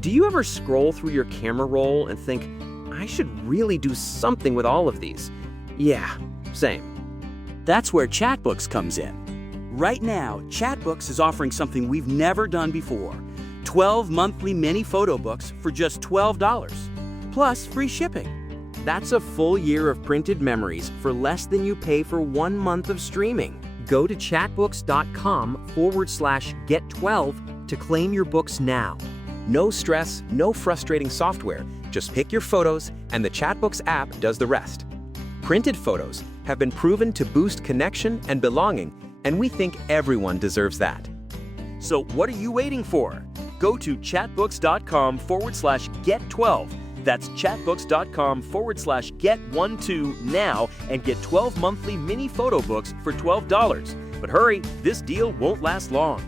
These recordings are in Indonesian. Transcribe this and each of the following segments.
Do you ever scroll through your camera roll and think, I should really do something with all of these? Yeah, same. That's where Chatbooks comes in. Right now, Chatbooks is offering something we've never done before. 12 monthly mini photo books for just $12, plus free shipping. That's a full year of printed memories for less than you pay for 1 month of streaming. Go to chatbooks.com/get12 to claim your books now. No stress, no frustrating software. Just pick your photos and the Chatbooks app does the rest. Printed photos have been proven to boost connection and belonging, and we think everyone deserves that. So what are you waiting for? Go to chatbooks.com/get12. That's chatbooks.com/get12 now and get 12 monthly mini photo books for $12. But hurry, this deal won't last long.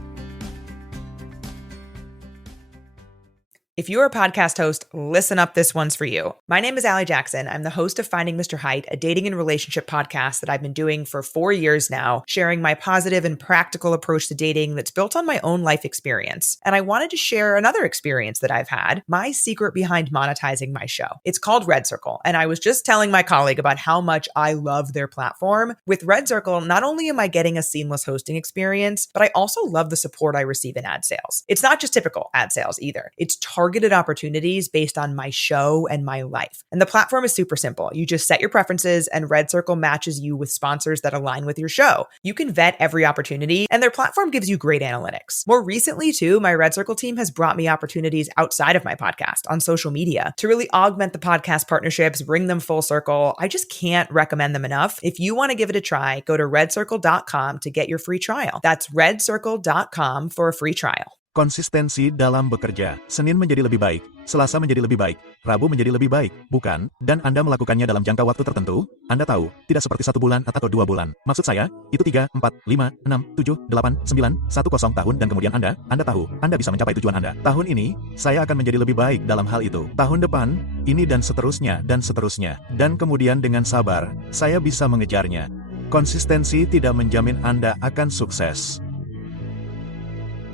If you're a podcast host, listen up, this one's for you. My name is Allie Jackson. I'm the host of Finding Mr. Height, a dating and relationship podcast that I've been doing for 4 years now, sharing my positive and practical approach to dating that's built on my own life experience. And I wanted to share another experience that I've had, my secret behind monetizing my show. It's called Red Circle, and I was just telling my colleague about how much I love their platform. With Red Circle, not only am I getting a seamless hosting experience, but I also love the support I receive in ad sales. It's not just typical ad sales either. It's targeted opportunities based on my show and my life. And the platform is super simple. You just set your preferences and Red Circle matches you with sponsors that align with your show. You can vet every opportunity and their platform gives you great analytics. More recently too, my Red Circle team has brought me opportunities outside of my podcast on social media to really augment the podcast partnerships, bring them full circle. I just can't recommend them enough. If you want to give it a try, go to redcircle.com to get your free trial. That's redcircle.com for a free trial. Konsistensi dalam bekerja. Senin menjadi lebih baik, Selasa menjadi lebih baik, Rabu menjadi lebih baik, bukan? Dan Anda melakukannya dalam jangka waktu tertentu? Anda tahu, tidak seperti 1 bulan atau 2 bulan. Maksud saya, itu 3, 4, 5, 6, 7, 8, 9, 10 tahun dan kemudian Anda tahu, Anda bisa mencapai tujuan Anda. Tahun ini, saya akan menjadi lebih baik dalam hal itu. Tahun depan, ini dan seterusnya, dan seterusnya. Dan kemudian dengan sabar, saya bisa mengejarnya. Konsistensi tidak menjamin Anda akan sukses.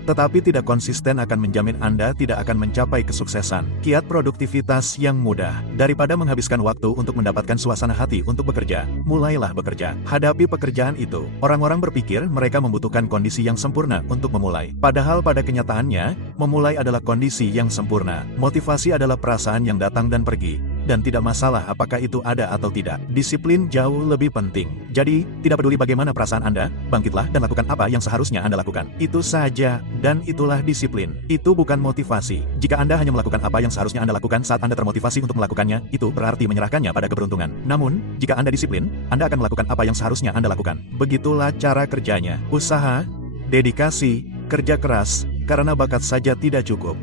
Tetapi tidak konsisten akan menjamin Anda tidak akan mencapai kesuksesan. Kiat produktivitas yang mudah. Daripada menghabiskan waktu untuk mendapatkan suasana hati untuk bekerja, mulailah bekerja. Hadapi pekerjaan itu. Orang-orang berpikir mereka membutuhkan kondisi yang sempurna untuk memulai. Padahal pada kenyataannya, memulai adalah kondisi yang sempurna. Motivasi adalah perasaan yang datang dan pergi. Dan tidak masalah apakah itu ada atau tidak. Disiplin jauh lebih penting. Jadi, tidak peduli bagaimana perasaan Anda, bangkitlah dan lakukan apa yang seharusnya Anda lakukan. Itu saja, dan itulah disiplin. Itu bukan motivasi. Jika Anda hanya melakukan apa yang seharusnya Anda lakukan saat Anda termotivasi untuk melakukannya, itu berarti menyerahkannya pada keberuntungan. Namun, jika Anda disiplin, Anda akan melakukan apa yang seharusnya Anda lakukan. Begitulah cara kerjanya. Usaha, dedikasi, kerja keras, karena bakat saja tidak cukup.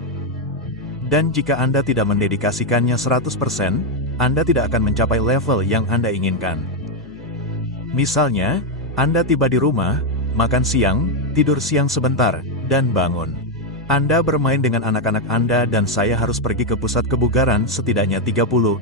Dan jika Anda tidak mendedikasikannya 100%, Anda tidak akan mencapai level yang Anda inginkan. Misalnya, Anda tiba di rumah, makan siang, tidur siang sebentar, dan bangun. Anda bermain dengan anak-anak Anda dan saya harus pergi ke pusat kebugaran setidaknya 30-40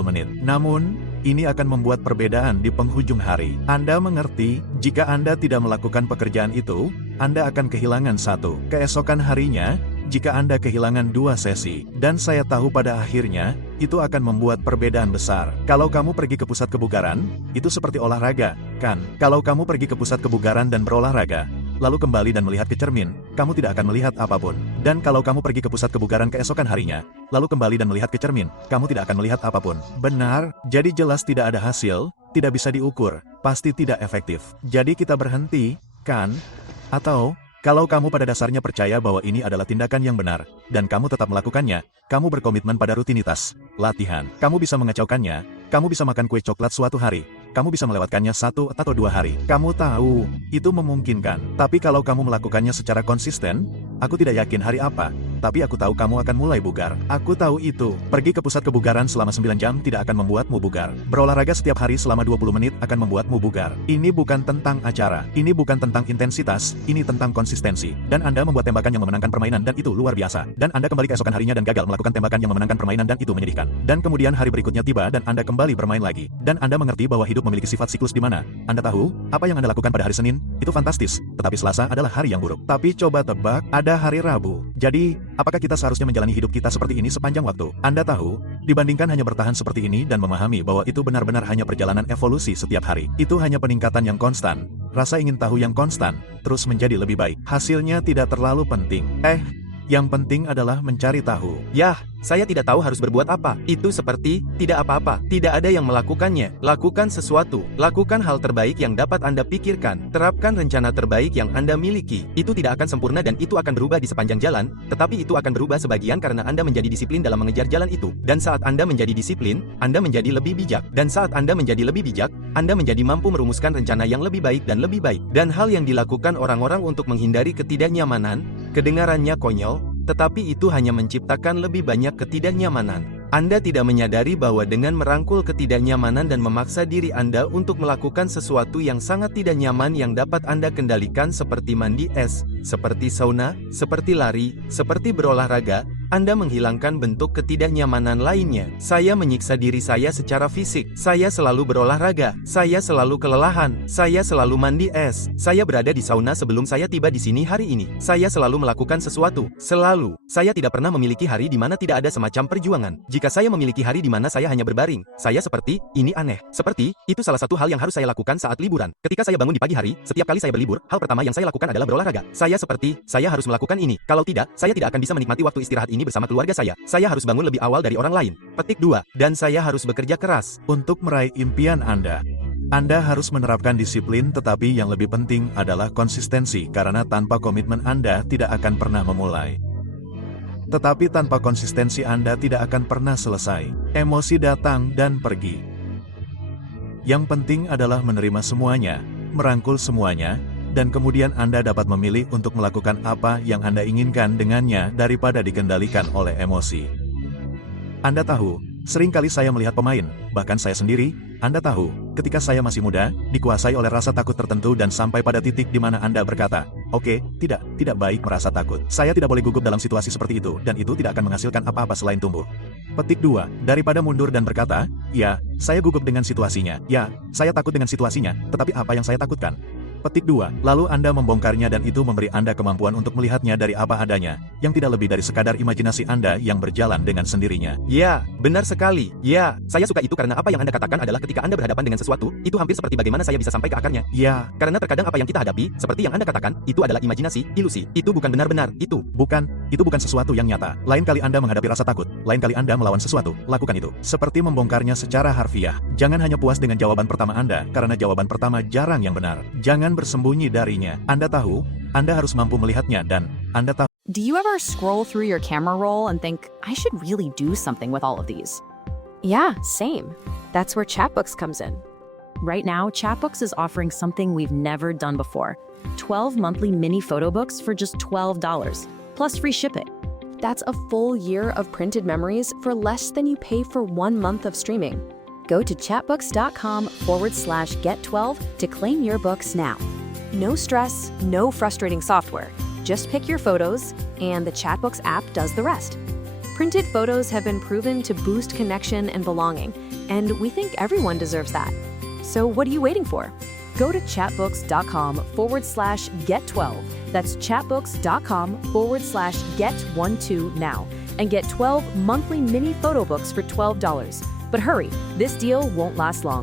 menit. Namun, ini akan membuat perbedaan di penghujung hari. Anda mengerti, jika Anda tidak melakukan pekerjaan itu, Anda akan kehilangan satu. Keesokan harinya, jika Anda kehilangan 2 sesi, dan saya tahu pada akhirnya, itu akan membuat perbedaan besar. Kalau kamu pergi ke pusat kebugaran, itu seperti olahraga, kan? Kalau kamu pergi ke pusat kebugaran dan berolahraga, lalu kembali dan melihat ke cermin, kamu tidak akan melihat apapun. Dan kalau kamu pergi ke pusat kebugaran keesokan harinya, lalu kembali dan melihat ke cermin, kamu tidak akan melihat apapun. Benar, jadi jelas tidak ada hasil, tidak bisa diukur, pasti tidak efektif. Jadi kita berhenti, kan? Atau, kalau kamu pada dasarnya percaya bahwa ini adalah tindakan yang benar, dan kamu tetap melakukannya, kamu berkomitmen pada rutinitas, latihan. Kamu bisa mengacaukannya, kamu bisa makan kue coklat suatu hari, kamu bisa melewatkannya 1 atau 2 hari. Kamu tahu, itu memungkinkan. Tapi kalau kamu melakukannya secara konsisten, aku tidak yakin hari apa, tapi aku tahu kamu akan mulai bugar. Aku tahu itu. Pergi ke pusat kebugaran selama 9 jam tidak akan membuatmu bugar. Berolahraga setiap hari selama 20 menit akan membuatmu bugar. Ini bukan tentang acara. Ini bukan tentang intensitas. Ini tentang konsistensi. Dan Anda membuat tembakan yang memenangkan permainan dan itu luar biasa. Dan Anda kembali keesokan harinya dan gagal melakukan tembakan yang memenangkan permainan dan itu menyedihkan. Dan kemudian hari berikutnya tiba dan Anda kembali bermain lagi. Dan Anda mengerti bahwa hidup memiliki sifat siklus di mana Anda tahu, apa yang Anda lakukan pada hari Senin, itu fantastis. Tetapi Selasa adalah hari yang buruk. Tapi coba tebak, ada hari Rabu. Jadi, Apakah kita seharusnya menjalani hidup kita seperti ini sepanjang waktu? Anda tahu, dibandingkan hanya bertahan seperti ini dan memahami bahwa itu benar-benar hanya perjalanan evolusi setiap hari. Itu hanya peningkatan yang konstan, rasa ingin tahu yang konstan, terus menjadi lebih baik. Hasilnya tidak terlalu penting. Yang penting adalah mencari tahu. Yah, saya tidak tahu harus berbuat apa. Itu seperti tidak apa-apa. Tidak ada yang melakukannya. Lakukan sesuatu. Lakukan hal terbaik yang dapat Anda pikirkan. Terapkan rencana terbaik yang Anda miliki. Itu tidak akan sempurna dan itu akan berubah di sepanjang jalan, tetapi itu akan berubah sebagian karena Anda menjadi disiplin dalam mengejar jalan itu. Dan saat Anda menjadi disiplin, Anda menjadi lebih bijak. Dan saat Anda menjadi lebih bijak, Anda menjadi mampu merumuskan rencana yang lebih baik dan lebih baik. Dan hal yang dilakukan orang-orang untuk menghindari ketidaknyamanan, kedengarannya konyol, tetapi itu hanya menciptakan lebih banyak ketidaknyamanan. Anda tidak menyadari bahwa dengan merangkul ketidaknyamanan dan memaksa diri Anda untuk melakukan sesuatu yang sangat tidak nyaman yang dapat Anda kendalikan seperti mandi es, seperti sauna, seperti lari, seperti berolahraga, Anda menghilangkan bentuk ketidaknyamanan lainnya. Saya menyiksa diri saya secara fisik. Saya selalu berolahraga. Saya selalu kelelahan. Saya selalu mandi es. Saya berada di sauna sebelum saya tiba di sini hari ini. Saya selalu melakukan sesuatu. Selalu. Saya tidak pernah memiliki hari di mana tidak ada semacam perjuangan. Jika saya memiliki hari di mana saya hanya berbaring, saya seperti, ini aneh. Seperti, itu salah satu hal yang harus saya lakukan saat liburan. Ketika saya bangun di pagi hari, setiap kali saya berlibur, hal pertama yang saya lakukan adalah berolahraga. Saya seperti, saya harus melakukan ini. Kalau tidak, saya tidak akan bisa menikmati waktu istirahat ini bersama keluarga saya. Saya harus bangun lebih awal dari orang lain. Petik 2. Dan saya harus bekerja keras. Untuk meraih impian Anda harus menerapkan disiplin, tetapi yang lebih penting adalah konsistensi karena tanpa komitmen Anda tidak akan pernah memulai. Tetapi tanpa konsistensi Anda tidak akan pernah selesai. Emosi datang dan pergi. Yang penting adalah menerima semuanya, merangkul semuanya, dan kemudian Anda dapat memilih untuk melakukan apa yang Anda inginkan dengannya daripada dikendalikan oleh emosi. Anda tahu, seringkali saya melihat pemain, bahkan saya sendiri, Anda tahu, ketika saya masih muda, dikuasai oleh rasa takut tertentu dan sampai pada titik di mana Anda berkata, oke, tidak baik merasa takut. Saya tidak boleh gugup dalam situasi seperti itu, dan itu tidak akan menghasilkan apa-apa selain tumbuh. Petik 2, daripada mundur dan berkata, ya, saya gugup dengan situasinya, ya, saya takut dengan situasinya, tetapi apa yang saya takutkan? Petik 2, lalu Anda membongkarnya dan itu memberi Anda kemampuan untuk melihatnya dari apa adanya, yang tidak lebih dari sekadar imajinasi Anda yang berjalan dengan sendirinya. Ya, benar sekali. Ya, saya suka itu karena apa yang Anda katakan adalah ketika Anda berhadapan dengan sesuatu, itu hampir seperti bagaimana saya bisa sampai ke akarnya. Ya, karena terkadang apa yang kita hadapi, seperti yang Anda katakan, itu adalah imajinasi, ilusi. Itu bukan benar-benar, itu bukan sesuatu yang nyata. Lain kali Anda menghadapi rasa takut, lain kali Anda melawan sesuatu, lakukan itu. Seperti membongkarnya secara harfiah. Jangan hanya puas dengan jawaban pertama Anda, karena jawaban pertama jarang yang benar. Jangan bersembunyi darinya. Anda tahu, Anda harus mampu melihatnya dan Anda tahu. Do you ever scroll through your camera roll and think, I should really do something with all of these? Yeah, same. That's where Chatbooks comes in. Right now, Chatbooks is offering something we've never done before. 12 monthly mini photo books for just $12, plus free shipping. That's a full year of printed memories for less than you pay for 1 month of streaming. Go to chatbooks.com/get12 to claim your books now. No stress, no frustrating software. Just pick your photos, and the Chatbooks app does the rest. Printed photos have been proven to boost connection and belonging, and we think everyone deserves that. So what are you waiting for? Go to chatbooks.com/get12. That's chatbooks.com/get12 now, and get 12 monthly mini photo books for $12. But hurry, this deal won't last long.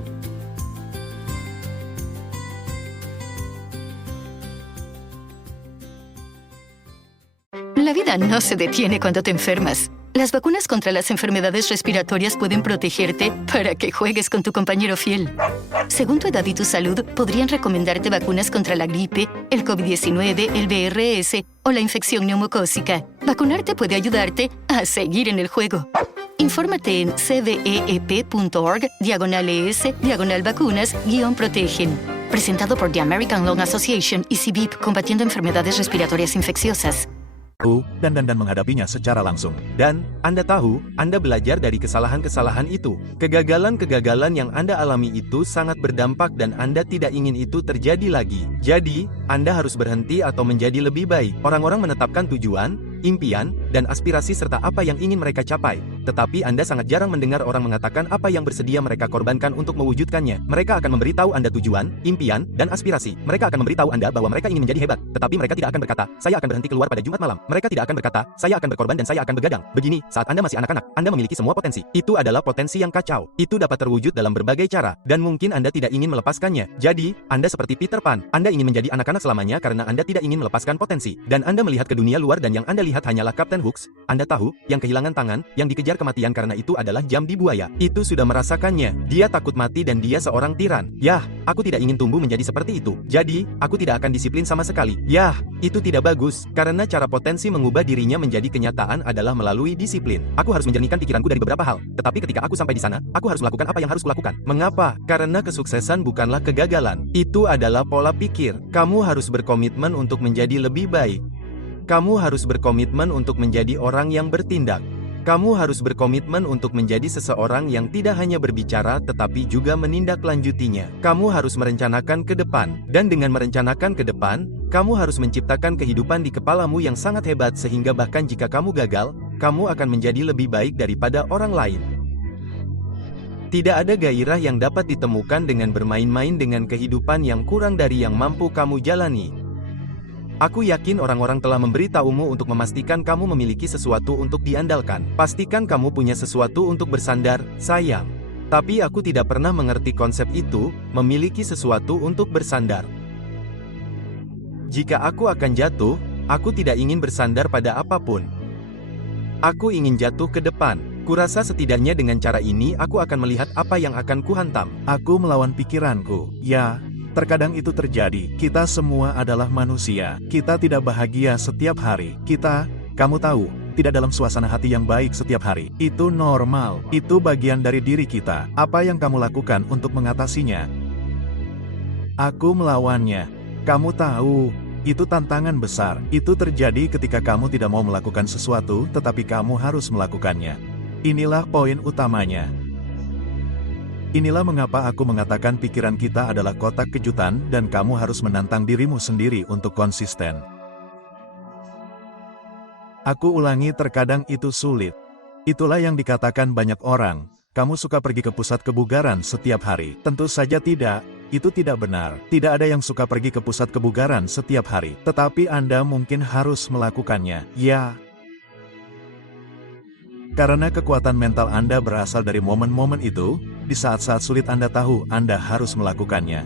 La vida no se detiene cuando te enfermas. Las vacunas contra las enfermedades respiratorias pueden protegerte para que juegues con tu compañero fiel. Según tu edad y tu salud, podrían recomendarte vacunas contra la gripe, el COVID-19, el VRS o la infección neumocócica. Vacunarte puede ayudarte a seguir en el juego. Infórmate en cveep.org/ES/vacunas-protegen. Presentado por The American Lung Association y CVIP, combatiendo enfermedades respiratorias infecciosas. Dan menghadapinya secara langsung. Dan, Anda tahu, Anda belajar dari kesalahan-kesalahan itu. Kegagalan-kegagalan yang Anda alami itu sangat berdampak dan Anda tidak ingin itu terjadi lagi. Jadi, Anda harus berhenti atau menjadi lebih baik. Orang-orang menetapkan tujuan, impian, dan aspirasi serta apa yang ingin mereka capai. tetapi Anda sangat jarang mendengar orang mengatakan apa yang bersedia mereka korbankan untuk mewujudkannya. Mereka akan memberitahu Anda tujuan, impian, dan aspirasi. Mereka akan memberitahu Anda bahwa mereka ingin menjadi hebat, tetapi mereka tidak akan berkata, saya akan berhenti keluar pada Jumat malam. Mereka tidak akan berkata, saya akan berkorban dan saya akan begadang. Begini, saat Anda masih anak-anak, Anda memiliki semua potensi. Itu adalah potensi yang kacau. Itu dapat terwujud dalam berbagai cara, dan mungkin Anda tidak ingin melepaskannya. Jadi, Anda seperti Peter Pan. Anda ingin menjadi anak-anak selamanya karena Anda tidak ingin melepaskan potensi. Dan Anda melihat ke dunia luar dan yang Anda lihat hanyalah Kapten Hooks. Anda tahu, yang kehilangan tangan, yang dikejar kematian karena itu adalah jam di buaya. Itu sudah merasakannya. Dia takut mati dan dia seorang tiran. Yah, aku tidak ingin tumbuh menjadi seperti itu. Jadi, aku tidak akan disiplin sama sekali. Yah, itu tidak bagus. Karena cara potensi mengubah dirinya menjadi kenyataan adalah melalui disiplin. Aku harus menjernihkan pikiranku dari beberapa hal. Tetapi ketika aku sampai di sana, aku harus melakukan apa yang harus kulakukan. Mengapa? Karena kesuksesan bukanlah kegagalan. Itu adalah pola pikir. Kamu harus berkomitmen untuk menjadi lebih baik. Kamu harus berkomitmen untuk menjadi orang yang bertindak. Kamu harus berkomitmen untuk menjadi seseorang yang tidak hanya berbicara tetapi juga menindaklanjutinya. Kamu harus merencanakan ke depan. Dan dengan merencanakan ke depan, kamu harus menciptakan kehidupan di kepalamu yang sangat hebat sehingga bahkan jika kamu gagal, kamu akan menjadi lebih baik daripada orang lain. Tidak ada gairah yang dapat ditemukan dengan bermain-main dengan kehidupan yang kurang dari yang mampu kamu jalani. Aku yakin orang-orang telah memberitahumu untuk memastikan kamu memiliki sesuatu untuk diandalkan. Pastikan kamu punya sesuatu untuk bersandar, sayang. Tapi aku tidak pernah mengerti konsep itu, memiliki sesuatu untuk bersandar. Jika aku akan jatuh, aku tidak ingin bersandar pada apapun. Aku ingin jatuh ke depan. Kurasa setidaknya dengan cara ini aku akan melihat apa yang akan kuhantam. Aku melawan pikiranku. Ya, terkadang itu terjadi. Kita semua adalah manusia. Kita tidak bahagia setiap hari. Kamu tahu, tidak dalam suasana hati yang baik setiap hari. Itu normal. Itu bagian dari diri kita. Apa yang kamu lakukan untuk mengatasinya? Aku melawannya. Kamu tahu, itu tantangan besar. Itu terjadi ketika kamu tidak mau melakukan sesuatu, tetapi kamu harus melakukannya. Inilah poin utamanya. Inilah mengapa aku mengatakan pikiran kita adalah kotak kejutan dan kamu harus menantang dirimu sendiri untuk konsisten. Aku ulangi, terkadang itu sulit. Itulah yang dikatakan banyak orang, kamu suka pergi ke pusat kebugaran setiap hari. Tentu saja tidak, itu tidak benar. Tidak ada yang suka pergi ke pusat kebugaran setiap hari. Tetapi Anda mungkin harus melakukannya. Ya. Karena kekuatan mental Anda berasal dari momen-momen itu, di saat-saat sulit Anda tahu Anda harus melakukannya.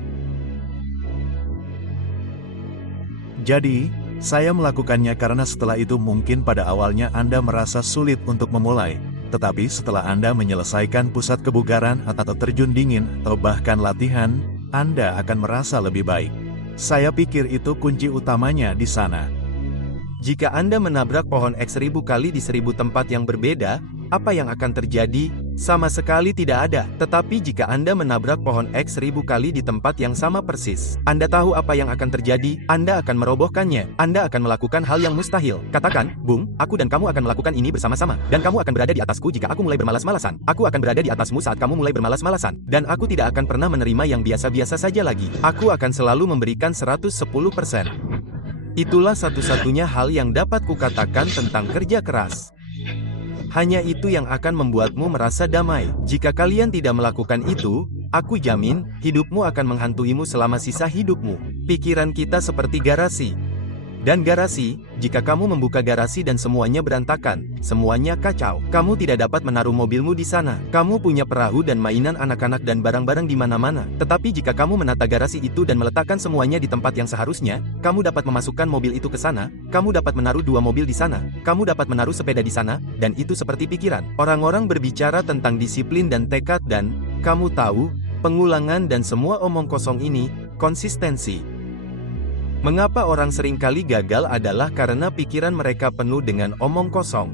Jadi, saya melakukannya karena setelah itu mungkin pada awalnya Anda merasa sulit untuk memulai, tetapi setelah Anda menyelesaikan pusat kebugaran atau terjun dingin atau bahkan latihan, Anda akan merasa lebih baik. Saya pikir itu kunci utamanya di sana. Jika Anda menabrak pohon X 1000 kali di 1000 tempat yang berbeda, apa yang akan terjadi? Sama sekali tidak ada. Tetapi jika Anda menabrak pohon X 1000 kali di tempat yang sama persis, Anda tahu apa yang akan terjadi? Anda akan merobohkannya. Anda akan melakukan hal yang mustahil. Katakan, Bung, aku dan kamu akan melakukan ini bersama-sama. Dan kamu akan berada di atasku jika aku mulai bermalas-malasan. Aku akan berada di atasmu saat kamu mulai bermalas-malasan. Dan aku tidak akan pernah menerima yang biasa-biasa saja lagi. Aku akan selalu memberikan 110%. Itulah satu-satunya hal yang dapat kukatakan tentang kerja keras. Hanya itu yang akan membuatmu merasa damai. Jika kalian tidak melakukan itu, aku jamin, hidupmu akan menghantuimu selama sisa hidupmu. Pikiran kita seperti garasi. Dan garasi, jika kamu membuka garasi dan semuanya berantakan, semuanya kacau. Kamu tidak dapat menaruh mobilmu di sana. Kamu punya perahu dan mainan anak-anak dan barang-barang di mana-mana. Tetapi jika kamu menata garasi itu dan meletakkan semuanya di tempat yang seharusnya, kamu dapat memasukkan mobil itu ke sana, kamu dapat menaruh 2 mobil di sana, kamu dapat menaruh sepeda di sana, dan itu seperti pikiran. Orang-orang berbicara tentang disiplin dan tekad dan, kamu tahu, pengulangan dan semua omong kosong ini, konsistensi. Mengapa orang seringkali gagal adalah karena pikiran mereka penuh dengan omong kosong.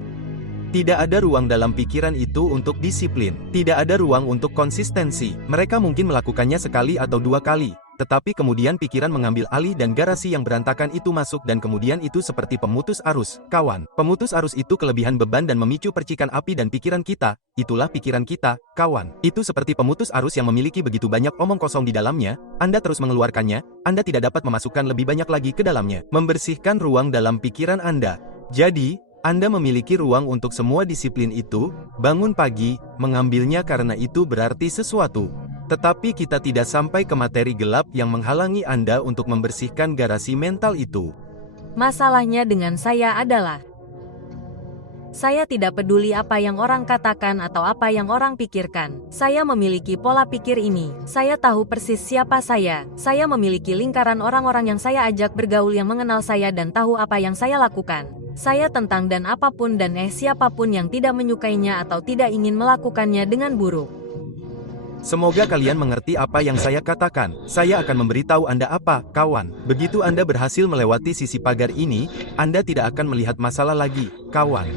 Tidak ada ruang dalam pikiran itu untuk disiplin. Tidak ada ruang untuk konsistensi. Mereka mungkin melakukannya sekali atau 2 kali. Tetapi kemudian pikiran mengambil alih dan garasi yang berantakan itu masuk dan kemudian itu seperti pemutus arus. Kawan, pemutus arus itu kelebihan beban dan memicu percikan api dan pikiran kita. Itulah pikiran kita, kawan. Itu seperti pemutus arus yang memiliki begitu banyak omong kosong di dalamnya. Anda terus mengeluarkannya, Anda tidak dapat memasukkan lebih banyak lagi ke dalamnya. Membersihkan ruang dalam pikiran Anda. Jadi, Anda memiliki ruang untuk semua disiplin itu, bangun pagi, mengambilnya karena itu berarti sesuatu. Tetapi kita tidak sampai ke materi gelap yang menghalangi Anda untuk membersihkan garasi mental itu. Masalahnya dengan saya adalah, saya tidak peduli apa yang orang katakan atau apa yang orang pikirkan. Saya memiliki pola pikir ini. Saya tahu persis siapa saya. Saya memiliki lingkaran orang-orang yang saya ajak bergaul yang mengenal saya dan tahu apa yang saya lakukan. Saya tentang dan apapun dan siapapun yang tidak menyukainya atau tidak ingin melakukannya dengan buruk. Semoga kalian mengerti apa yang saya katakan. Saya akan memberitahu Anda apa, kawan. Begitu Anda berhasil melewati sisi pagar ini, Anda tidak akan melihat masalah lagi, kawan.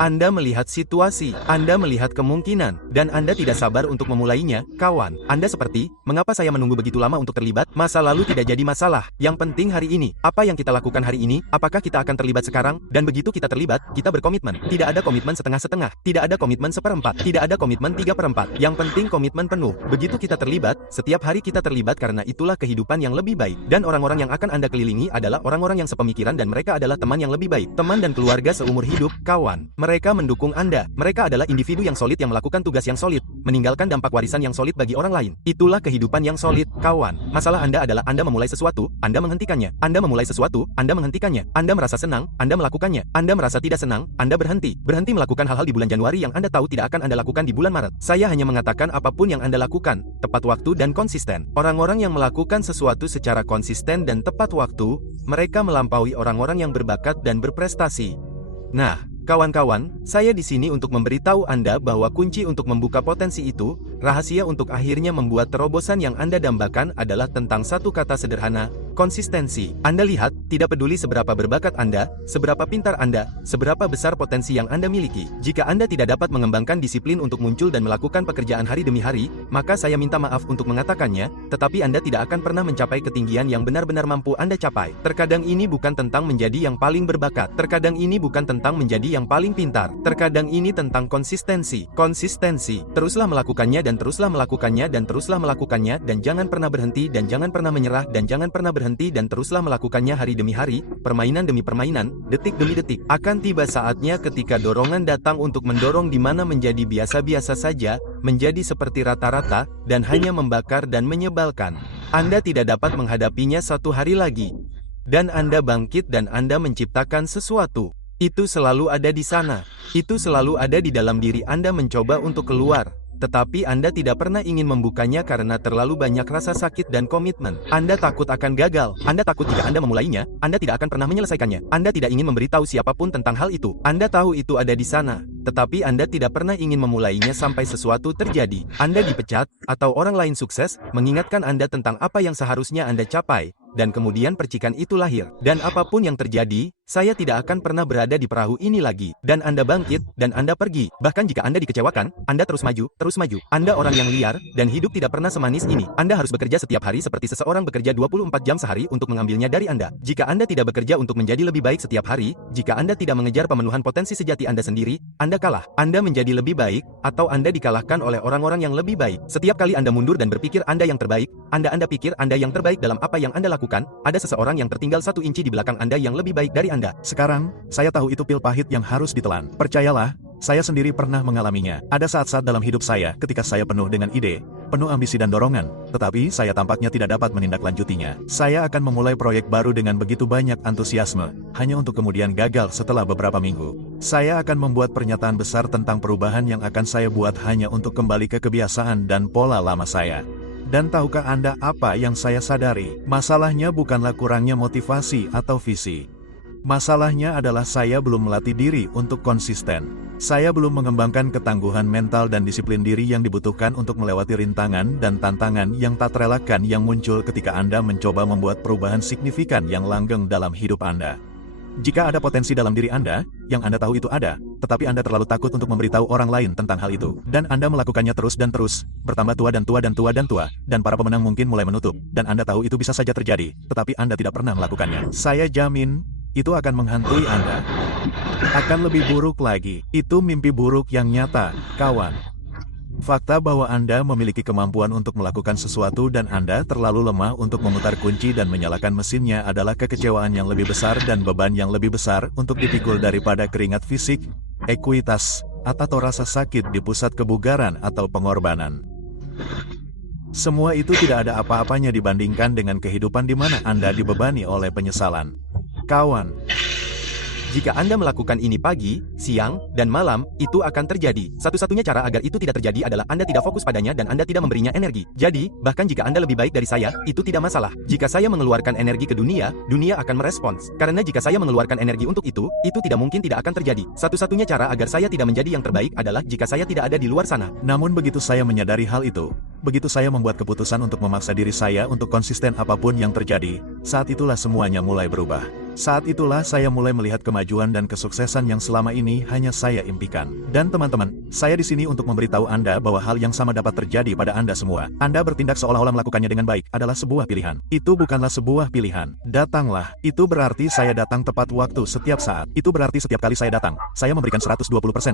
Anda melihat situasi, Anda melihat kemungkinan, dan Anda tidak sabar untuk memulainya, kawan. Anda seperti, mengapa saya menunggu begitu lama untuk terlibat? Masa lalu tidak jadi masalah. Yang penting hari ini, apa yang kita lakukan hari ini, apakah kita akan terlibat sekarang? Dan begitu kita terlibat, kita berkomitmen. Tidak ada komitmen setengah-setengah, tidak ada komitmen seperempat, tidak ada komitmen 3/4. Yang penting komitmen penuh. Begitu kita terlibat, setiap hari kita terlibat karena itulah kehidupan yang lebih baik. Dan orang-orang yang akan Anda kelilingi adalah orang-orang yang sepemikiran dan mereka adalah teman yang lebih baik. Teman dan keluarga seumur hidup, kawan. Mereka mendukung Anda. Mereka adalah individu yang solid yang melakukan tugas yang solid, meninggalkan dampak warisan yang solid bagi orang lain. Itulah kehidupan yang solid, kawan. Masalah Anda adalah Anda memulai sesuatu, Anda menghentikannya. Anda memulai sesuatu, Anda menghentikannya. Anda merasa senang, Anda melakukannya. Anda merasa tidak senang, Anda berhenti. Berhenti melakukan hal-hal di bulan Januari yang Anda tahu tidak akan Anda lakukan di bulan Maret. Saya hanya mengatakan apapun yang Anda lakukan, tepat waktu dan konsisten. Orang-orang yang melakukan sesuatu secara konsisten dan tepat waktu, mereka melampaui orang-orang yang berbakat dan berprestasi. Nah, kawan-kawan, saya di sini untuk memberitahu Anda bahwa kunci untuk membuka potensi itu, rahasia untuk akhirnya membuat terobosan yang Anda dambakan adalah tentang satu kata sederhana, konsistensi. Anda lihat, tidak peduli seberapa berbakat Anda, seberapa pintar Anda, seberapa besar potensi yang Anda miliki. Jika Anda tidak dapat mengembangkan disiplin untuk muncul dan melakukan pekerjaan hari demi hari, maka saya minta maaf untuk mengatakannya, tetapi Anda tidak akan pernah mencapai ketinggian yang benar-benar mampu Anda capai. Terkadang ini bukan tentang menjadi yang paling berbakat. Terkadang ini bukan tentang menjadi yang paling pintar. Terkadang ini tentang konsistensi. Konsistensi. Teruslah melakukannya dan teruslah melakukannya dan teruslah melakukannya dan jangan pernah berhenti dan jangan pernah menyerah dan jangan pernah berhenti dan teruslah melakukannya hari demi hari, permainan demi permainan, detik demi detik. Akan tiba saatnya ketika dorongan datang untuk mendorong di mana menjadi biasa-biasa saja, menjadi seperti rata-rata, dan hanya membakar dan menyebalkan. Anda tidak dapat menghadapinya satu hari lagi. Dan Anda bangkit dan Anda menciptakan sesuatu. Itu selalu ada di sana. Itu selalu ada di dalam diri Anda mencoba untuk keluar. Tetapi Anda tidak pernah ingin membukanya karena terlalu banyak rasa sakit dan komitmen. Anda takut akan gagal. Anda takut jika Anda memulainya, Anda tidak akan pernah menyelesaikannya. Anda tidak ingin memberitahu siapapun tentang hal itu. Anda tahu itu ada di sana. Tetapi Anda tidak pernah ingin memulainya sampai sesuatu terjadi. Anda dipecat, atau orang lain sukses, mengingatkan Anda tentang apa yang seharusnya Anda capai. Dan kemudian percikan itu lahir. Dan apapun yang terjadi, saya tidak akan pernah berada di perahu ini lagi. Dan Anda bangkit, dan Anda pergi. Bahkan jika Anda dikecewakan, Anda terus maju, terus maju. Anda orang yang liar, dan hidup tidak pernah semanis ini. Anda harus bekerja setiap hari seperti seseorang bekerja 24 jam sehari untuk mengambilnya dari Anda. Jika Anda tidak bekerja untuk menjadi lebih baik setiap hari, jika Anda tidak mengejar pemenuhan potensi sejati Anda sendiri, Anda kalah. Anda menjadi lebih baik, atau Anda dikalahkan oleh orang-orang yang lebih baik. Setiap kali Anda mundur dan berpikir Anda yang terbaik, Anda pikir Anda yang terbaik dalam apa yang Anda lakukan, ada seseorang yang tertinggal 1 inci di belakang Anda yang lebih baik dari Anda. Sekarang, saya tahu itu pil pahit yang harus ditelan. Percayalah, saya sendiri pernah mengalaminya. Ada saat-saat dalam hidup saya ketika saya penuh dengan ide, penuh ambisi dan dorongan, tetapi saya tampaknya tidak dapat menindaklanjutinya. Saya akan memulai proyek baru dengan begitu banyak antusiasme, hanya untuk kemudian gagal setelah beberapa minggu. Saya akan membuat pernyataan besar tentang perubahan yang akan saya buat hanya untuk kembali ke kebiasaan dan pola lama saya. Dan tahukah Anda apa yang saya sadari? Masalahnya bukanlah kurangnya motivasi atau visi. Masalahnya adalah saya belum melatih diri untuk konsisten. Saya belum mengembangkan ketangguhan mental dan disiplin diri yang dibutuhkan untuk melewati rintangan dan tantangan yang tak terelakkan yang muncul ketika Anda mencoba membuat perubahan signifikan yang langgeng dalam hidup Anda. Jika ada potensi dalam diri Anda, yang Anda tahu itu ada, tetapi Anda terlalu takut untuk memberitahu orang lain tentang hal itu, dan Anda melakukannya terus dan terus, bertambah tua dan tua dan tua dan tua, dan para pemenang mungkin mulai menutup, dan Anda tahu itu bisa saja terjadi, tetapi Anda tidak pernah melakukannya. Saya jamin, itu akan menghantui Anda. Akan lebih buruk lagi, itu mimpi buruk yang nyata, kawan. Fakta bahwa Anda memiliki kemampuan untuk melakukan sesuatu dan Anda terlalu lemah untuk memutar kunci dan menyalakan mesinnya adalah kekecewaan yang lebih besar dan beban yang lebih besar untuk dipikul daripada keringat fisik, ekuitas, atau rasa sakit di pusat kebugaran atau pengorbanan. Semua itu tidak ada apa-apanya dibandingkan dengan kehidupan di mana Anda dibebani oleh penyesalan. Kawan, Jika Anda melakukan ini pagi, siang, dan malam, itu akan terjadi. Satu-satunya cara agar itu tidak terjadi adalah Anda tidak fokus padanya dan Anda tidak memberinya energi. Jadi, bahkan jika Anda lebih baik dari saya, itu tidak masalah. Jika saya mengeluarkan energi ke dunia, dunia akan merespons. Karena jika saya mengeluarkan energi untuk itu tidak mungkin tidak akan terjadi. Satu-satunya cara agar saya tidak menjadi yang terbaik adalah jika saya tidak ada di luar sana. Namun begitu saya menyadari hal itu, begitu saya membuat keputusan untuk memaksa diri saya untuk konsisten apapun yang terjadi, saat itulah semuanya mulai berubah. Saat itulah saya mulai melihat kemajuan dan kesuksesan yang selama ini hanya saya impikan. Dan teman-teman, saya di sini untuk memberitahu Anda bahwa hal yang sama dapat terjadi pada Anda semua. Anda bertindak seolah-olah melakukannya dengan baik adalah sebuah pilihan. Itu bukanlah sebuah pilihan. Datanglah. Itu berarti saya datang tepat waktu setiap saat. Itu berarti setiap kali saya datang, saya memberikan 120%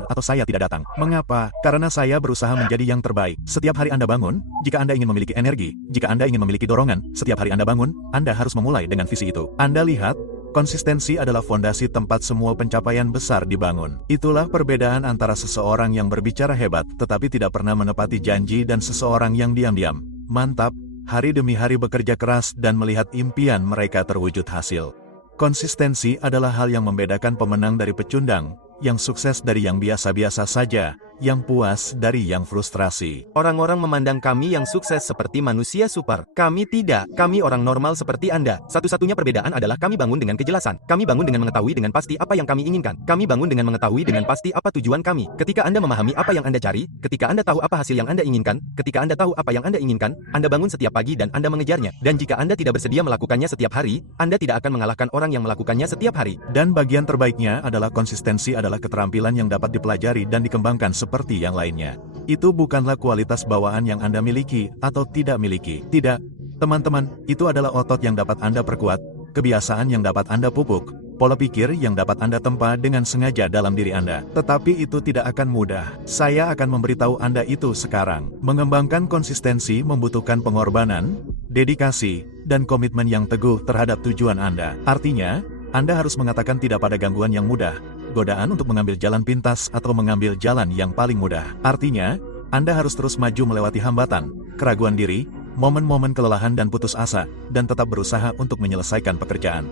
atau saya tidak datang. Mengapa? Karena saya berusaha menjadi yang terbaik. Setiap hari Anda bangun, jika Anda ingin memiliki energi, jika Anda ingin memiliki dorongan, setiap hari Anda bangun, Anda harus memulai dengan visi itu. Anda lihat, konsistensi adalah fondasi tempat semua pencapaian besar dibangun. Itulah perbedaan antara seseorang yang berbicara hebat tetapi tidak pernah menepati janji dan seseorang yang diam-diam, mantap, hari demi hari bekerja keras dan melihat impian mereka terwujud hasil. Konsistensi adalah hal yang membedakan pemenang dari pecundang, yang sukses dari yang biasa-biasa saja, yang puas dari yang frustrasi. Orang-orang memandang kami yang sukses seperti manusia super. Kami tidak. Kami orang normal seperti Anda. Satu-satunya perbedaan adalah kami bangun dengan kejelasan. Kami bangun dengan mengetahui dengan pasti apa yang kami inginkan. Kami bangun dengan mengetahui dengan pasti apa tujuan kami. Ketika Anda memahami apa yang Anda cari, ketika Anda tahu apa hasil yang Anda inginkan, ketika Anda tahu apa yang Anda inginkan, Anda bangun setiap pagi dan Anda mengejarnya. Dan jika Anda tidak bersedia melakukannya setiap hari, Anda tidak akan mengalahkan orang yang melakukannya setiap hari. Dan bagian terbaiknya adalah konsistensi adalah keterampilan yang dapat dipelajari dan dikembangkan seperti yang lainnya. Itu bukanlah kualitas bawaan yang Anda miliki atau tidak miliki. Tidak, teman-teman, itu adalah otot yang dapat Anda perkuat, kebiasaan yang dapat Anda pupuk, pola pikir yang dapat Anda tempa dengan sengaja dalam diri Anda. Tetapi itu tidak akan mudah. Saya akan memberitahu Anda itu sekarang. Mengembangkan konsistensi membutuhkan pengorbanan, dedikasi, dan komitmen yang teguh terhadap tujuan Anda. Artinya, Anda harus mengatakan tidak pada gangguan yang mudah, godaan untuk mengambil jalan pintas atau mengambil jalan yang paling mudah. Artinya, Anda harus terus maju melewati hambatan, keraguan diri, momen-momen kelelahan dan putus asa, dan tetap berusaha untuk menyelesaikan pekerjaan.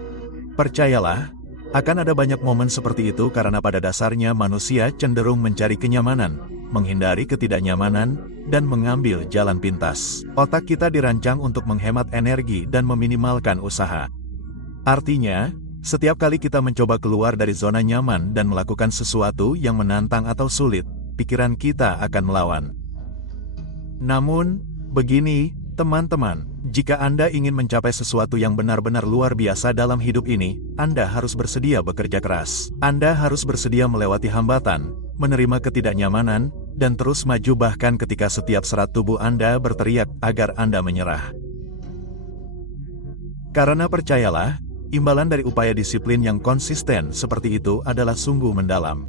Percayalah, akan ada banyak momen seperti itu karena pada dasarnya manusia cenderung mencari kenyamanan, menghindari ketidaknyamanan, dan mengambil jalan pintas. Otak kita dirancang untuk menghemat energi dan meminimalkan usaha. Artinya, setiap kali kita mencoba keluar dari zona nyaman dan melakukan sesuatu yang menantang atau sulit, pikiran kita akan melawan. Namun, begini, teman-teman, jika Anda ingin mencapai sesuatu yang benar-benar luar biasa dalam hidup ini, Anda harus bersedia bekerja keras. Anda harus bersedia melewati hambatan, menerima ketidaknyamanan, dan terus maju bahkan ketika setiap serat tubuh Anda berteriak agar Anda menyerah. Karena percayalah, imbalan dari upaya disiplin yang konsisten seperti itu adalah sungguh mendalam.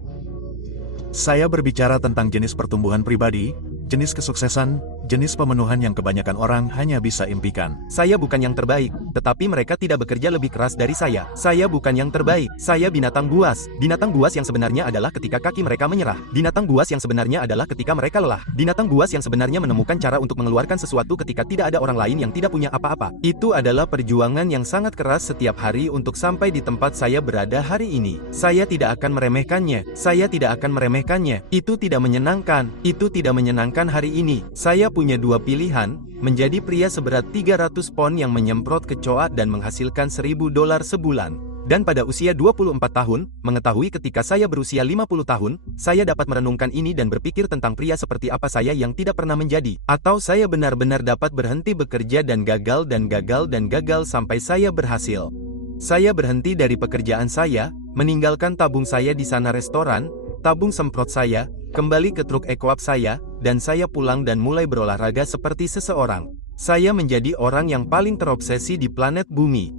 Saya berbicara tentang jenis pertumbuhan pribadi, jenis kesuksesan, jenis pemenuhan yang kebanyakan orang hanya bisa impikan. Saya bukan yang terbaik, tetapi mereka tidak bekerja lebih keras dari saya. Saya bukan yang terbaik, saya binatang buas. Binatang buas yang sebenarnya adalah ketika kaki mereka menyerah. Binatang buas yang sebenarnya adalah ketika mereka lelah. Binatang buas yang sebenarnya menemukan cara untuk mengeluarkan sesuatu ketika tidak ada orang lain yang tidak punya apa-apa. Itu adalah perjuangan yang sangat keras setiap hari untuk sampai di tempat saya berada hari ini. Saya tidak akan meremehkannya. Saya tidak akan meremehkannya. Itu tidak menyenangkan. Itu tidak menyenangkan hari ini. Saya punya dua pilihan, menjadi pria seberat 300 pon yang menyemprot kecoa dan menghasilkan $1.000 sebulan. Dan pada usia 24 tahun, mengetahui ketika saya berusia 50 tahun, saya dapat merenungkan ini dan berpikir tentang pria seperti apa saya yang tidak pernah menjadi. Atau saya benar-benar dapat berhenti bekerja dan gagal dan gagal dan gagal sampai saya berhasil. Saya berhenti dari pekerjaan saya, meninggalkan tabung saya di sana restoran, tabung semprot saya, kembali ke truk eco-up saya, dan saya pulang dan mulai berolahraga seperti seseorang. Saya menjadi orang yang paling terobsesi di planet bumi.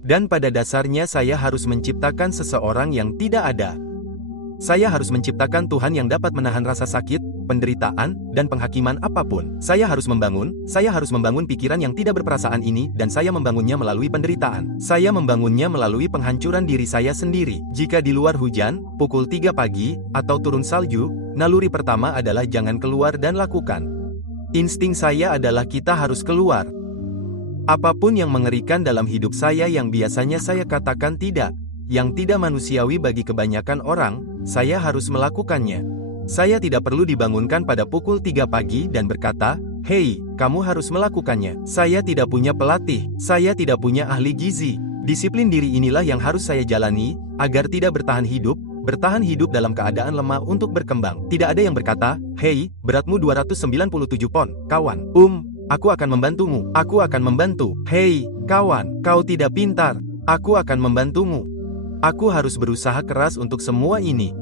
Dan pada dasarnya saya harus menciptakan seseorang yang tidak ada. Saya harus menciptakan Tuhan yang dapat menahan rasa sakit, penderitaan, dan penghakiman apapun. Saya harus membangun pikiran yang tidak berperasaan ini, dan saya membangunnya melalui penderitaan. Saya membangunnya melalui penghancuran diri saya sendiri. Jika di luar hujan, pukul 3 pagi, atau turun salju, naluri pertama adalah jangan keluar dan lakukan. Insting saya adalah kita harus keluar. Apapun yang mengerikan dalam hidup saya yang biasanya saya katakan tidak, yang tidak manusiawi bagi kebanyakan orang, saya harus melakukannya. Saya tidak perlu dibangunkan pada pukul 3 pagi dan berkata, "Hei, kamu harus melakukannya." Saya tidak punya pelatih, saya tidak punya ahli gizi. Disiplin diri inilah yang harus saya jalani, agar tidak bertahan hidup dalam keadaan lemah untuk berkembang. Tidak ada yang berkata, "Hei, beratmu 297 pon, kawan. Aku akan membantumu. Aku akan membantu. Hei, kawan, kau tidak pintar. Aku akan membantumu. Aku harus berusaha keras untuk semua ini.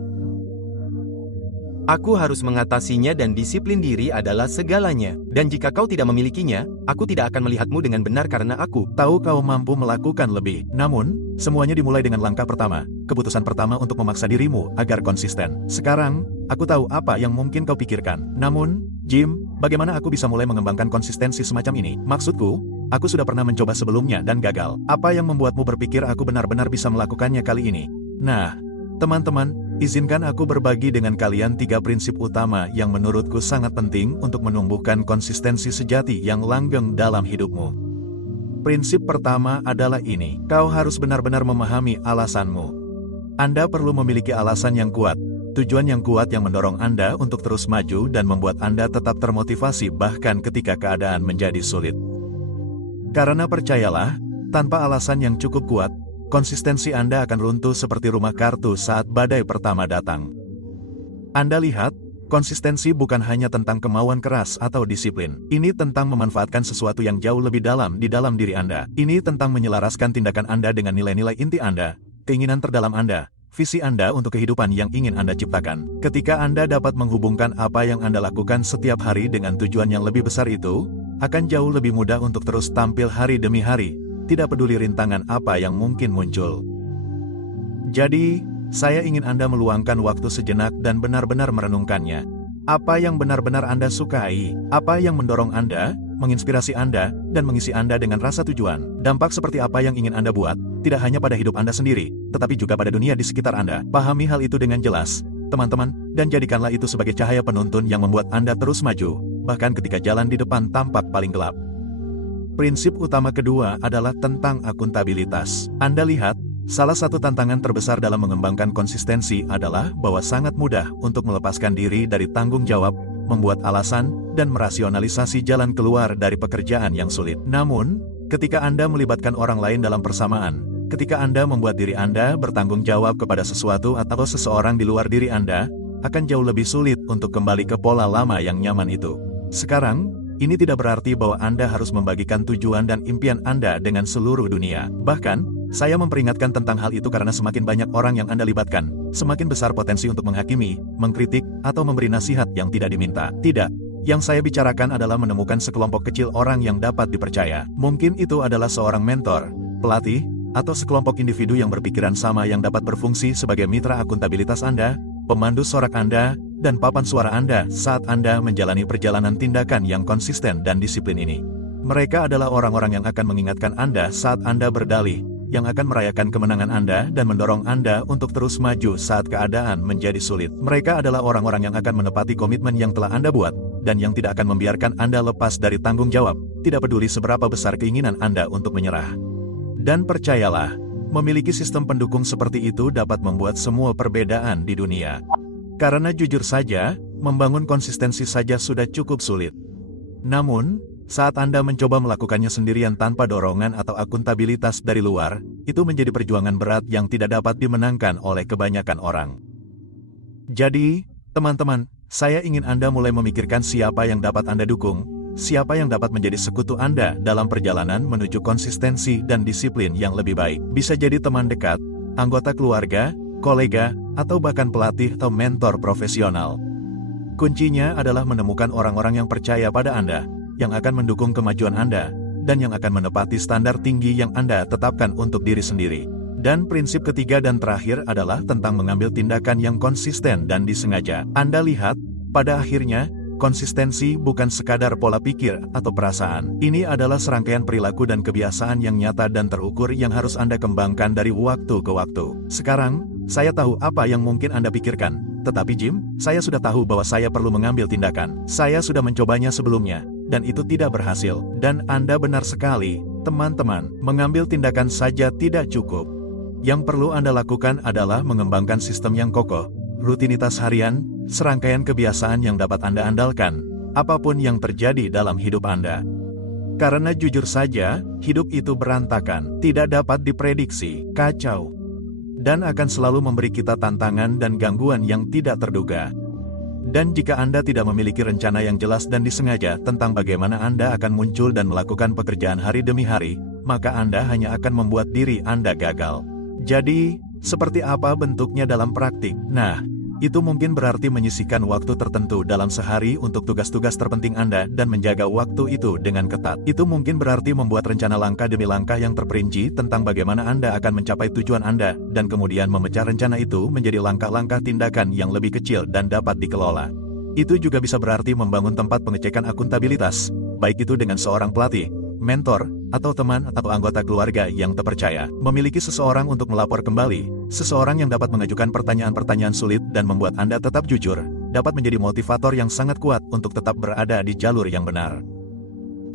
Aku harus mengatasinya dan disiplin diri adalah segalanya. Dan jika kau tidak memilikinya, aku tidak akan melihatmu dengan benar karena aku tahu kau mampu melakukan lebih. Namun, semuanya dimulai dengan langkah pertama. Keputusan pertama untuk memaksa dirimu agar konsisten. Sekarang, aku tahu apa yang mungkin kau pikirkan. Namun, Jim, bagaimana aku bisa mulai mengembangkan konsistensi semacam ini? Maksudku, aku sudah pernah mencoba sebelumnya dan gagal. Apa yang membuatmu berpikir aku benar-benar bisa melakukannya kali ini? Nah, teman-teman, izinkan aku berbagi dengan kalian 3 prinsip utama yang menurutku sangat penting untuk menumbuhkan konsistensi sejati yang langgeng dalam hidupmu. Prinsip pertama adalah ini. Kau harus benar-benar memahami alasanmu. Anda perlu memiliki alasan yang kuat. Tujuan yang kuat yang mendorong Anda untuk terus maju dan membuat Anda tetap termotivasi bahkan ketika keadaan menjadi sulit. Karena percayalah, tanpa alasan yang cukup kuat, konsistensi Anda akan runtuh seperti rumah kartu saat badai pertama datang. Anda lihat, konsistensi bukan hanya tentang kemauan keras atau disiplin. Ini tentang memanfaatkan sesuatu yang jauh lebih dalam di dalam diri Anda. Ini tentang menyelaraskan tindakan Anda dengan nilai-nilai inti Anda, keinginan terdalam Anda, visi Anda untuk kehidupan yang ingin Anda ciptakan. Ketika Anda dapat menghubungkan apa yang Anda lakukan setiap hari dengan tujuan yang lebih besar itu, akan jauh lebih mudah untuk terus tampil hari demi hari, tidak peduli rintangan apa yang mungkin muncul. Jadi, saya ingin Anda meluangkan waktu sejenak dan benar-benar merenungkannya. Apa yang benar-benar Anda sukai, apa yang mendorong Anda, menginspirasi Anda, dan mengisi Anda dengan rasa tujuan. Dampak seperti apa yang ingin Anda buat, tidak hanya pada hidup Anda sendiri, tetapi juga pada dunia di sekitar Anda. Pahami hal itu dengan jelas, teman-teman, dan jadikanlah itu sebagai cahaya penuntun yang membuat Anda terus maju, bahkan ketika jalan di depan tampak paling gelap. Prinsip utama kedua adalah tentang akuntabilitas. Anda lihat, salah satu tantangan terbesar dalam mengembangkan konsistensi adalah bahwa sangat mudah untuk melepaskan diri dari tanggung jawab, membuat alasan, dan merasionalisasi jalan keluar dari pekerjaan yang sulit. Namun, ketika Anda melibatkan orang lain dalam persamaan, ketika Anda membuat diri Anda bertanggung jawab kepada sesuatu atau seseorang di luar diri Anda, akan jauh lebih sulit untuk kembali ke pola lama yang nyaman itu. Sekarang, ini tidak berarti bahwa Anda harus membagikan tujuan dan impian Anda dengan seluruh dunia. Bahkan, saya memperingatkan tentang hal itu karena semakin banyak orang yang Anda libatkan, semakin besar potensi untuk menghakimi, mengkritik, atau memberi nasihat yang tidak diminta. Tidak, yang saya bicarakan adalah menemukan sekelompok kecil orang yang dapat dipercaya. Mungkin itu adalah seorang mentor, pelatih, atau sekelompok individu yang berpikiran sama yang dapat berfungsi sebagai mitra akuntabilitas Anda, pemandu sorak Anda, dan papan suara Anda saat Anda menjalani perjalanan tindakan yang konsisten dan disiplin ini. Mereka adalah orang-orang yang akan mengingatkan Anda saat Anda berdalih, yang akan merayakan kemenangan Anda dan mendorong Anda untuk terus maju saat keadaan menjadi sulit. Mereka adalah orang-orang yang akan menepati komitmen yang telah Anda buat, dan yang tidak akan membiarkan Anda lepas dari tanggung jawab, tidak peduli seberapa besar keinginan Anda untuk menyerah. Dan percayalah, memiliki sistem pendukung seperti itu dapat membuat semua perbedaan di dunia. Karena jujur saja, membangun konsistensi saja sudah cukup sulit. Namun, saat Anda mencoba melakukannya sendirian tanpa dorongan atau akuntabilitas dari luar, itu menjadi perjuangan berat yang tidak dapat dimenangkan oleh kebanyakan orang. Jadi, teman-teman, saya ingin Anda mulai memikirkan siapa yang dapat Anda dukung, siapa yang dapat menjadi sekutu Anda dalam perjalanan menuju konsistensi dan disiplin yang lebih baik. Bisa jadi teman dekat, anggota keluarga, kolega, atau bahkan pelatih atau mentor profesional. Kuncinya adalah menemukan orang-orang yang percaya pada Anda, yang akan mendukung kemajuan Anda, dan yang akan menepati standar tinggi yang Anda tetapkan untuk diri sendiri. Dan prinsip ketiga dan terakhir adalah tentang mengambil tindakan yang konsisten dan disengaja. Anda lihat, Pada akhirnya, konsistensi bukan sekadar pola pikir atau perasaan. Ini adalah serangkaian perilaku dan kebiasaan yang nyata dan terukur yang harus Anda kembangkan dari waktu ke waktu. Sekarang, saya tahu apa yang mungkin Anda pikirkan. Tetapi Jim, saya sudah tahu bahwa saya perlu mengambil tindakan. Saya sudah mencobanya sebelumnya, dan itu tidak berhasil. Dan Anda benar sekali, teman-teman. Mengambil tindakan saja tidak cukup. Yang perlu Anda lakukan adalah mengembangkan sistem yang kokoh, rutinitas harian, serangkaian kebiasaan yang dapat Anda andalkan, apapun yang terjadi dalam hidup Anda. Karena jujur saja, hidup itu berantakan, tidak dapat diprediksi, kacau, dan akan selalu memberi kita tantangan dan gangguan yang tidak terduga. Dan jika Anda tidak memiliki rencana yang jelas dan disengaja tentang bagaimana Anda akan muncul dan melakukan pekerjaan hari demi hari, maka Anda hanya akan membuat diri Anda gagal. Jadi, seperti apa bentuknya dalam praktik? Nah, itu mungkin berarti menyisihkan waktu tertentu dalam sehari untuk tugas-tugas terpenting Anda dan menjaga waktu itu dengan ketat. Itu mungkin berarti membuat rencana langkah demi langkah yang terperinci tentang bagaimana Anda akan mencapai tujuan Anda, dan kemudian memecah rencana itu menjadi langkah-langkah tindakan yang lebih kecil dan dapat dikelola. Itu juga bisa berarti membangun tempat pengecekan akuntabilitas, baik itu dengan seorang pelatih, mentor, atau teman atau anggota keluarga yang terpercaya. Memiliki seseorang untuk melapor kembali, seseorang yang dapat mengajukan pertanyaan-pertanyaan sulit dan membuat Anda tetap jujur, dapat menjadi motivator yang sangat kuat untuk tetap berada di jalur yang benar.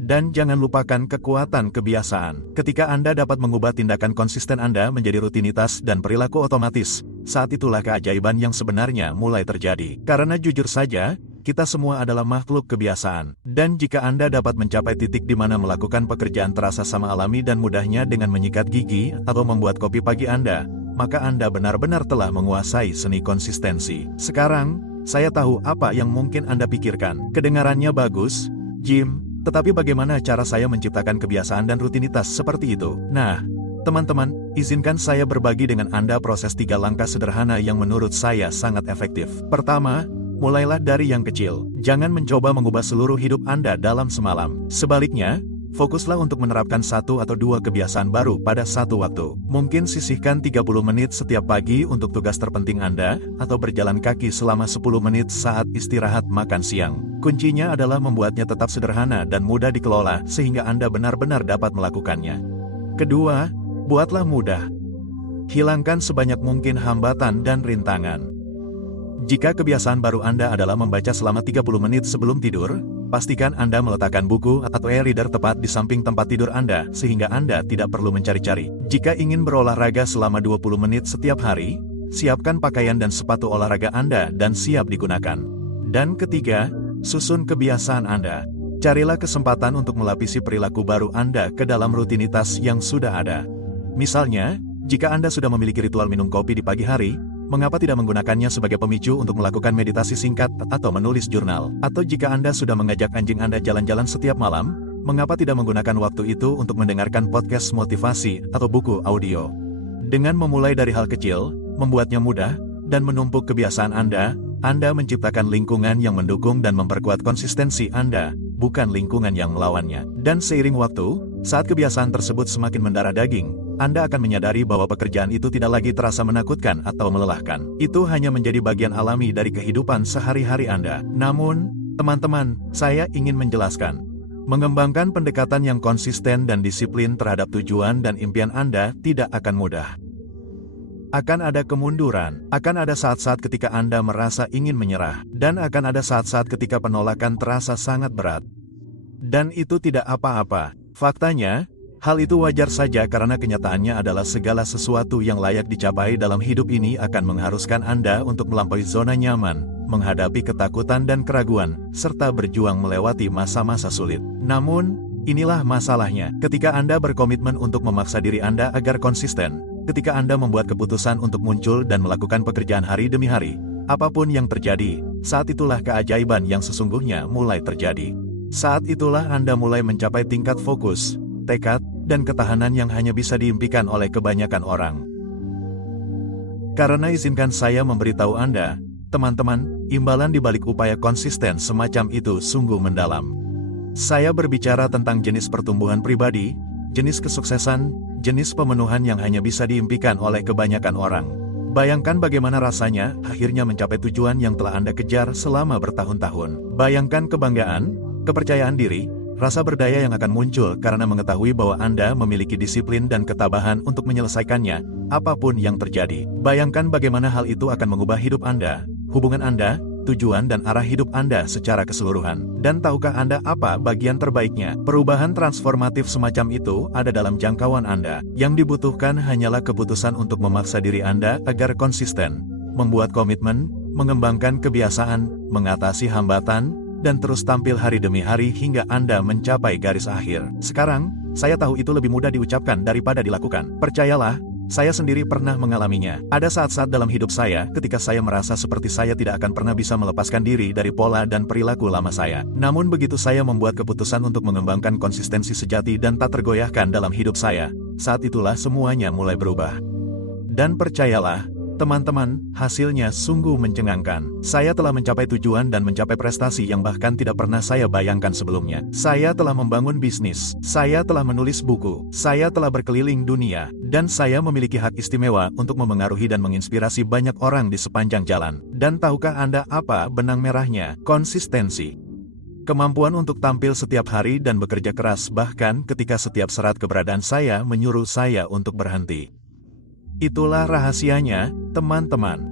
Dan jangan lupakan kekuatan kebiasaan. Ketika Anda dapat mengubah tindakan konsisten Anda menjadi rutinitas dan perilaku otomatis, saat itulah keajaiban yang sebenarnya mulai terjadi. Karena jujur saja, kita semua adalah makhluk kebiasaan. Dan jika Anda dapat mencapai titik di mana melakukan pekerjaan terasa sama alami dan mudahnya dengan menyikat gigi atau membuat kopi pagi Anda, maka Anda benar-benar telah menguasai seni konsistensi. Sekarang, saya tahu apa yang mungkin Anda pikirkan. Kedengarannya bagus, Jim, tetapi bagaimana cara saya menciptakan kebiasaan dan rutinitas seperti itu? Nah, teman-teman, izinkan saya berbagi dengan Anda proses 3 langkah sederhana yang menurut saya sangat efektif. Pertama, mulailah dari yang kecil. Jangan mencoba mengubah seluruh hidup Anda dalam semalam. Sebaliknya, fokuslah untuk menerapkan 1 atau 2 kebiasaan baru pada satu waktu. Mungkin sisihkan 30 menit setiap pagi untuk tugas terpenting Anda, atau berjalan kaki selama 10 menit saat istirahat makan siang. Kuncinya adalah membuatnya tetap sederhana dan mudah dikelola sehingga Anda benar-benar dapat melakukannya. Kedua, buatlah mudah. Hilangkan sebanyak mungkin hambatan dan rintangan. Jika kebiasaan baru Anda adalah membaca selama 30 menit sebelum tidur, pastikan Anda meletakkan buku atau e-reader tepat di samping tempat tidur Anda, sehingga Anda tidak perlu mencari-cari. Jika ingin berolahraga selama 20 menit setiap hari, siapkan pakaian dan sepatu olahraga Anda dan siap digunakan. Dan ketiga, susun kebiasaan Anda. Carilah kesempatan untuk melapisi perilaku baru Anda ke dalam rutinitas yang sudah ada. Misalnya, jika Anda sudah memiliki ritual minum kopi di pagi hari, mengapa tidak menggunakannya sebagai pemicu untuk melakukan meditasi singkat atau menulis jurnal? Atau jika Anda sudah mengajak anjing Anda jalan-jalan setiap malam, mengapa tidak menggunakan waktu itu untuk mendengarkan podcast motivasi atau buku audio? Dengan memulai dari hal kecil, membuatnya mudah, dan menumpuk kebiasaan Anda menciptakan lingkungan yang mendukung dan memperkuat konsistensi Anda, bukan lingkungan yang melawannya. Dan seiring waktu, saat kebiasaan tersebut semakin mendarah daging, Anda akan menyadari bahwa pekerjaan itu tidak lagi terasa menakutkan atau melelahkan. Itu hanya menjadi bagian alami dari kehidupan sehari-hari Anda. Namun, teman-teman, saya ingin menjelaskan. Mengembangkan pendekatan yang konsisten dan disiplin terhadap tujuan dan impian Anda tidak akan mudah. Akan ada kemunduran, akan ada saat-saat ketika Anda merasa ingin menyerah, dan akan ada saat-saat ketika penolakan terasa sangat berat. Dan itu tidak apa-apa. Faktanya, hal itu wajar saja karena kenyataannya adalah segala sesuatu yang layak dicapai dalam hidup ini akan mengharuskan Anda untuk melampaui zona nyaman, menghadapi ketakutan dan keraguan, serta berjuang melewati masa-masa sulit. Namun, inilah masalahnya. Ketika Anda berkomitmen untuk memaksa diri Anda agar konsisten, ketika Anda membuat keputusan untuk muncul dan melakukan pekerjaan hari demi hari, apapun yang terjadi, saat itulah keajaiban yang sesungguhnya mulai terjadi. Saat itulah Anda mulai mencapai tingkat fokus, tekad, dan ketahanan yang hanya bisa diimpikan oleh kebanyakan orang. Karena izinkan saya memberitahu Anda, teman-teman, imbalan di balik upaya konsisten semacam itu sungguh mendalam. Saya berbicara tentang jenis pertumbuhan pribadi, jenis kesuksesan, jenis pemenuhan yang hanya bisa diimpikan oleh kebanyakan orang. Bayangkan bagaimana rasanya akhirnya mencapai tujuan yang telah Anda kejar selama bertahun-tahun. Bayangkan kebanggaan, kepercayaan diri, rasa berdaya yang akan muncul karena mengetahui bahwa Anda memiliki disiplin dan ketabahan untuk menyelesaikannya, apapun yang terjadi. Bayangkan bagaimana hal itu akan mengubah hidup Anda, hubungan Anda, tujuan dan arah hidup Anda secara keseluruhan. Dan tahukah Anda apa bagian terbaiknya? Perubahan transformatif semacam itu ada dalam jangkauan Anda. Yang dibutuhkan hanyalah keputusan untuk memaksa diri Anda agar konsisten, membuat komitmen, mengembangkan kebiasaan, mengatasi hambatan, dan terus tampil hari demi hari hingga Anda mencapai garis akhir. Sekarang, saya tahu itu lebih mudah diucapkan daripada dilakukan. Percayalah, saya sendiri pernah mengalaminya. Ada saat-saat dalam hidup saya ketika saya merasa seperti saya tidak akan pernah bisa melepaskan diri dari pola dan perilaku lama saya. Namun begitu saya membuat keputusan untuk mengembangkan konsistensi sejati dan tak tergoyahkan dalam hidup saya, saat itulah semuanya mulai berubah. Dan percayalah, teman-teman, hasilnya sungguh mencengangkan. Saya telah mencapai tujuan dan mencapai prestasi yang bahkan tidak pernah saya bayangkan sebelumnya. Saya telah membangun bisnis, saya telah menulis buku, saya telah berkeliling dunia, dan saya memiliki hak istimewa untuk memengaruhi dan menginspirasi banyak orang di sepanjang jalan. Dan tahukah Anda apa benang merahnya? Konsistensi. Kemampuan untuk tampil setiap hari dan bekerja keras bahkan ketika setiap serat keberadaan saya menyuruh saya untuk berhenti. Itulah rahasianya, teman-teman.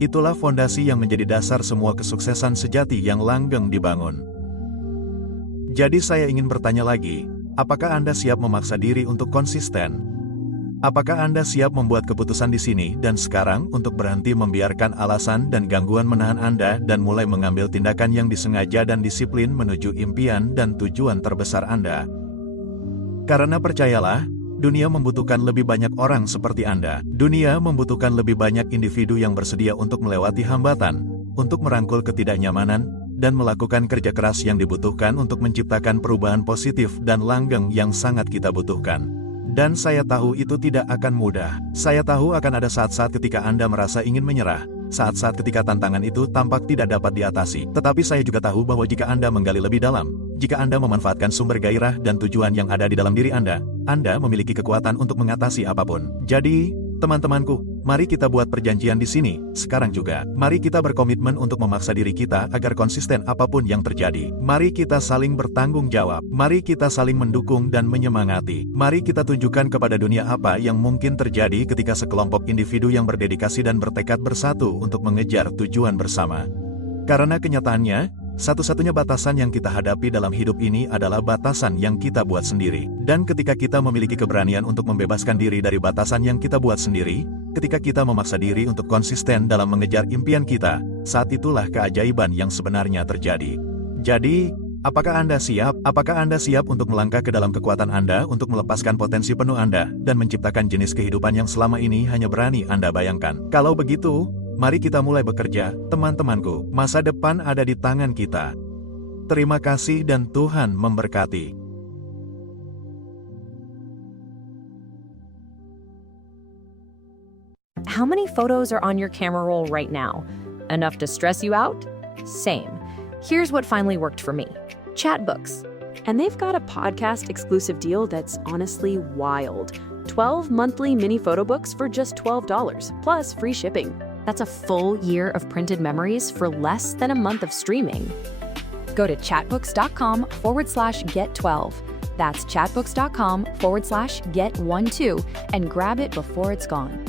Itulah fondasi yang menjadi dasar semua kesuksesan sejati yang langgeng dibangun. Jadi saya ingin bertanya lagi, apakah Anda siap memaksa diri untuk konsisten? Apakah Anda siap membuat keputusan di sini dan sekarang untuk berhenti membiarkan alasan dan gangguan menahan Anda dan mulai mengambil tindakan yang disengaja dan disiplin menuju impian dan tujuan terbesar Anda? Karena percayalah, dunia membutuhkan lebih banyak orang seperti Anda. Dunia membutuhkan lebih banyak individu yang bersedia untuk melewati hambatan, untuk merangkul ketidaknyamanan, dan melakukan kerja keras yang dibutuhkan untuk menciptakan perubahan positif dan langgeng yang sangat kita butuhkan. Dan saya tahu itu tidak akan mudah. Saya tahu akan ada saat-saat ketika Anda merasa ingin menyerah, saat-saat ketika tantangan itu tampak tidak dapat diatasi. Tetapi saya juga tahu bahwa jika Anda menggali lebih dalam, jika Anda memanfaatkan sumber gairah dan tujuan yang ada di dalam diri Anda memiliki kekuatan untuk mengatasi apapun. Jadi, teman-temanku, mari kita buat perjanjian di sini, sekarang juga. Mari kita berkomitmen untuk memaksa diri kita agar konsisten apapun yang terjadi. Mari kita saling bertanggung jawab. Mari kita saling mendukung dan menyemangati. Mari kita tunjukkan kepada dunia apa yang mungkin terjadi ketika sekelompok individu yang berdedikasi dan bertekad bersatu untuk mengejar tujuan bersama. Karena kenyataannya, satu-satunya batasan yang kita hadapi dalam hidup ini adalah batasan yang kita buat sendiri. Dan ketika kita memiliki keberanian untuk membebaskan diri dari batasan yang kita buat sendiri, ketika kita memaksa diri untuk konsisten dalam mengejar impian kita, saat itulah keajaiban yang sebenarnya terjadi. Jadi, apakah Anda siap? Apakah Anda siap untuk melangkah ke dalam kekuatan Anda untuk melepaskan potensi penuh Anda dan menciptakan jenis kehidupan yang selama ini hanya berani Anda bayangkan? Kalau begitu, mari kita mulai bekerja, teman-temanku. Masa depan ada di tangan kita. Terima kasih dan Tuhan memberkati. How many photos are on your camera roll right now? Enough to stress you out? Same. Here's what finally worked for me. Chatbooks. And they've got a podcast-exclusive deal that's honestly wild. 12 monthly mini photo books for just $12, plus free shipping. That's a full year of printed memories for less than a month of streaming. Go to chatbooks.com/get12. That's chatbooks.com/get12 and grab it before it's gone.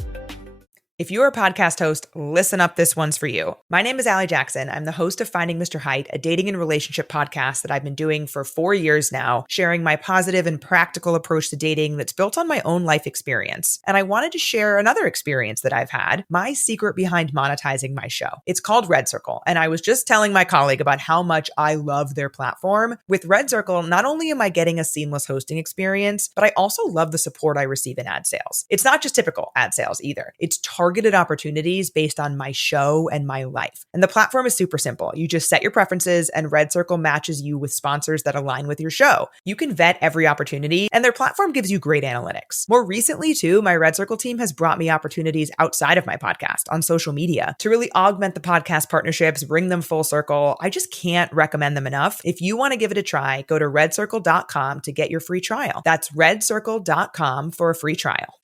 If you're a podcast host, listen up, this one's for you. My name is Allie Jackson. I'm the host of Finding Mr. Height, a dating and relationship podcast that I've been doing for 4 years now, sharing my positive and practical approach to dating that's built on my own life experience. And I wanted to share another experience that I've had, my secret behind monetizing my show. It's called Red Circle, and I was just telling my colleague about how much I love their platform. With Red Circle, not only am I getting a seamless hosting experience, but I also love the support I receive in ad sales. It's not just typical ad sales either. It's targeted opportunities based on my show and my life. And the platform is super simple. You just set your preferences and Red Circle matches you with sponsors that align with your show. You can vet every opportunity and their platform gives you great analytics. More recently too, my Red Circle team has brought me opportunities outside of my podcast on social media to really augment the podcast partnerships, bring them full circle. I just can't recommend them enough. If you want to give it a try, go to redcircle.com to get your free trial. That's redcircle.com for a free trial.